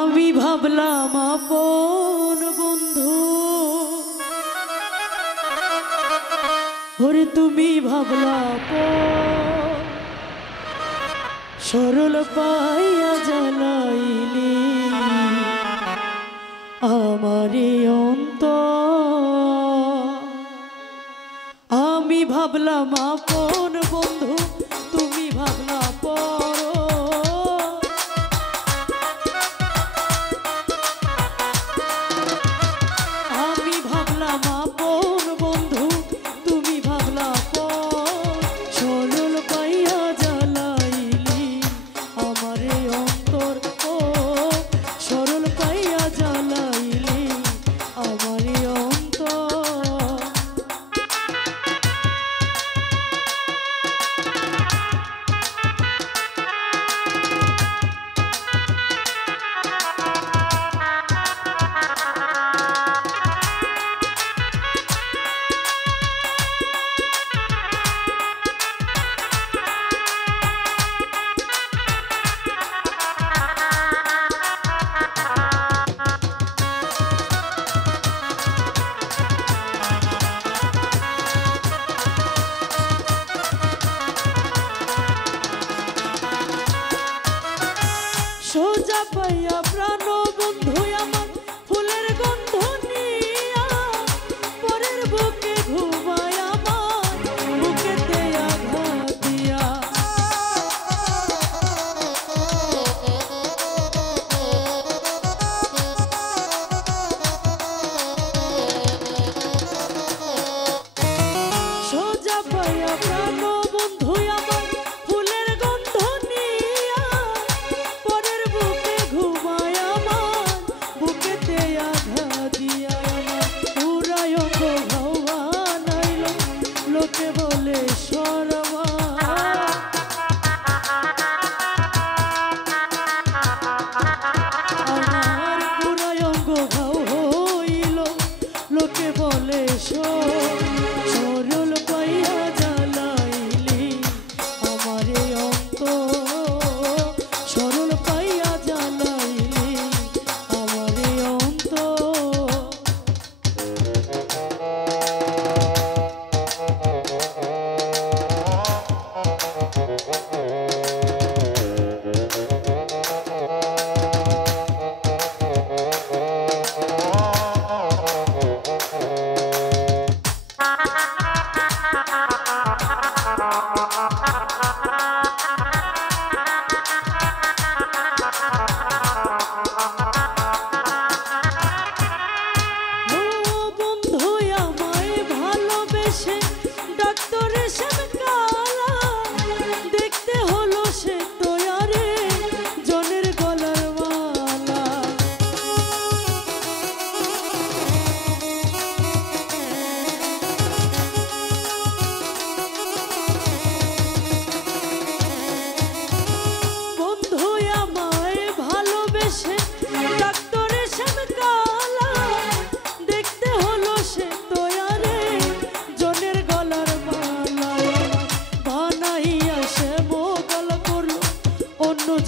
আমি ভাবলাম আপন বন্ধু, ওরে তুমি ভাবলা সরল পাইয়া জ্বালাইলি আমারে অন্তর। আমি ভাবলাম আপন বন্ধু, তুমি ভাবলা পর। আমি ভাবলাম আপন বন্ধু, তুমি ভাবলা পর। সরল পাইয়া জ্বালাইলি আমারে অন্তর, ও সরল পাইয়া জ্বালাইলি আমারে অন্তর। সোজা পাইয়া প্রাণ বন্ধু আমার ফুলের গন্ধ নিয়া, পরের বুকে ঘুমায় আমার বুকেতে আঘাত দিয়া। সোজা পাইয়া প্রাণ বন্ধু আমার ফুলের গন্ধ নিয়া, পরের বুকে ঘুমায় আমার বুকেতে আঘাত দিয়া। আমার পুরায় অঙ্গ ঘাও বানাইল লোকে বলে শর্মা। আমার পুরায় অঙ্গ ঘাও হইল লোকে বলে সরল পাইয়া জ্বালাইলি আমারে অন্তর। সরল পাইয়া জ্বালাইলি আমারে অন্তর।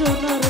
জনার